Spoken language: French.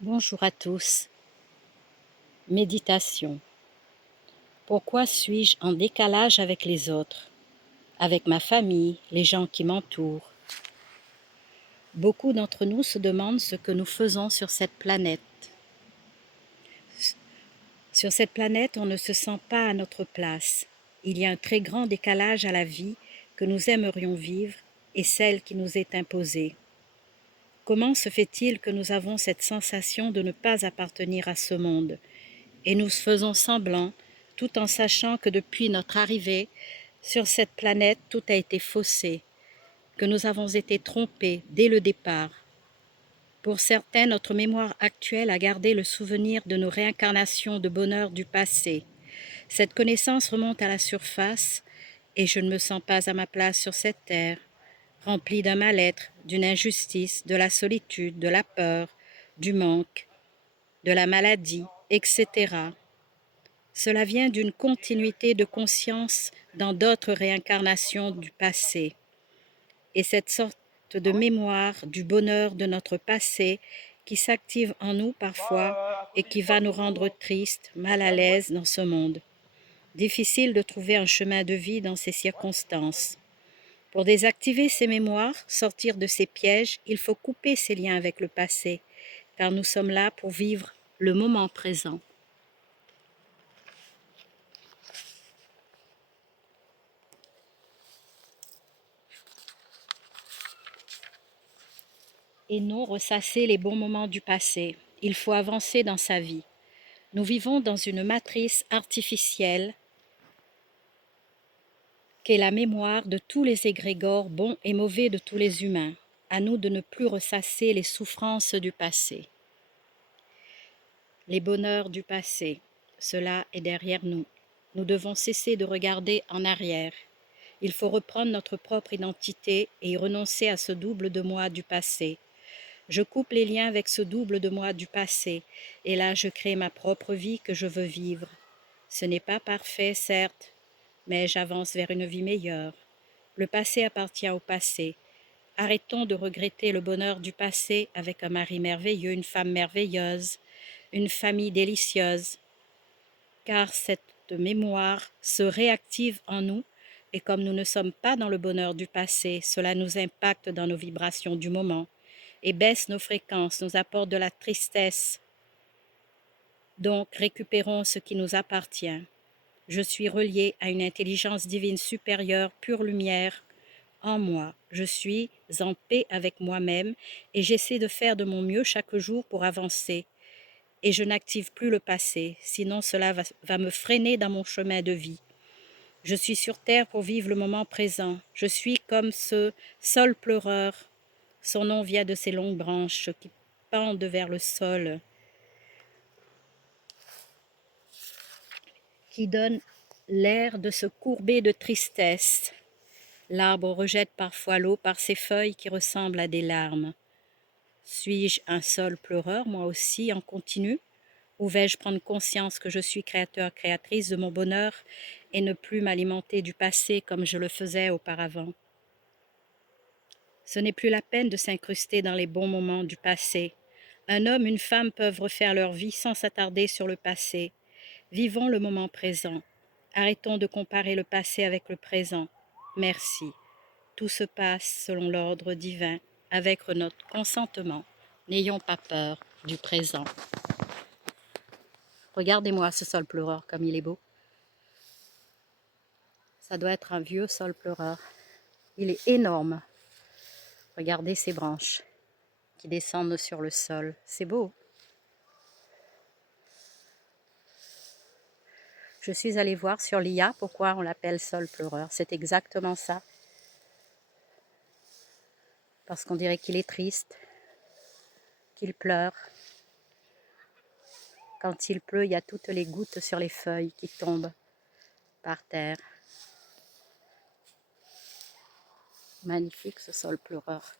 Bonjour à tous. Méditation. Pourquoi suis-je en décalage avec les autres, avec ma famille, les gens qui m'entourent? Beaucoup d'entre nous se demandent ce que nous faisons sur cette planète. Sur cette planète, on ne se sent pas à notre place. Il y a un très grand décalage à la vie que nous aimerions vivre et celle qui nous est imposée. Comment se fait-il que nous avons cette sensation de ne pas appartenir à ce monde et nous faisons semblant, tout en sachant que depuis notre arrivée sur cette planète, tout a été faussé, que nous avons été trompés dès le départ. Pour certains, notre mémoire actuelle a gardé le souvenir de nos réincarnations de bonheur du passé. Cette connaissance remonte à la surface et je ne me sens pas à ma place sur cette terre, remplie d'un mal-être, d'une injustice, de la solitude, de la peur, du manque, de la maladie, etc. Cela vient d'une continuité de conscience dans d'autres réincarnations du passé. Et cette sorte de mémoire du bonheur de notre passé qui s'active en nous parfois et qui va nous rendre tristes, mal à l'aise dans ce monde. Difficile de trouver un chemin de vie dans ces circonstances. Pour désactiver ces mémoires, sortir de ces pièges, il faut couper ces liens avec le passé, car nous sommes là pour vivre le moment présent. Et non ressasser les bons moments du passé. Il faut avancer dans sa vie. Nous vivons dans une matrice artificielle qu'est la mémoire de tous les égrégores bons et mauvais de tous les humains. À nous de ne plus ressasser les souffrances du passé. Les bonheurs du passé, cela est derrière nous. Nous devons cesser de regarder en arrière. Il faut reprendre notre propre identité et y renoncer à ce double de moi du passé. Je coupe les liens avec ce double de moi du passé, et là je crée ma propre vie que je veux vivre. Ce n'est pas parfait, certes, mais j'avance vers une vie meilleure. Le passé appartient au passé. Arrêtons de regretter le bonheur du passé avec un mari merveilleux, une femme merveilleuse, une famille délicieuse, car cette mémoire se réactive en nous, et comme nous ne sommes pas dans le bonheur du passé, cela nous impacte dans nos vibrations du moment et baisse nos fréquences, nous apporte de la tristesse. Donc, récupérons ce qui nous appartient. Je suis relié à une intelligence divine supérieure, pure lumière, en moi. Je suis en paix avec moi-même et j'essaie de faire de mon mieux chaque jour pour avancer. Et je n'active plus le passé, sinon cela va me freiner dans mon chemin de vie. Je suis sur terre pour vivre le moment présent. Je suis comme ce sol pleureur. Son nom vient de ses longues branches qui pendent vers le sol, qui donnent l'air de se courber de tristesse. L'arbre rejette parfois l'eau par ses feuilles qui ressemblent à des larmes. Suis-je un sol pleureur, moi aussi, en continu? Ou vais-je prendre conscience que je suis créateur, créatrice de mon bonheur et ne plus m'alimenter du passé comme je le faisais auparavant? Ce n'est plus la peine de s'incruster dans les bons moments du passé. Un homme, une femme peuvent refaire leur vie sans s'attarder sur le passé. Vivons le moment présent. Arrêtons de comparer le passé avec le présent. Merci. Tout se passe selon l'ordre divin, avec notre consentement. N'ayons pas peur du présent. Regardez-moi ce sol pleureur comme il est beau. Ça doit être un vieux sol pleureur. Il est énorme. Regardez ses branches qui descendent sur le sol. C'est beau. Je suis allée voir sur l'IA pourquoi on l'appelle sol pleureur. C'est exactement ça. Parce qu'on dirait qu'il est triste, qu'il pleure. Quand il pleut, il y a toutes les gouttes sur les feuilles qui tombent par terre. Magnifique ce sol pleureur.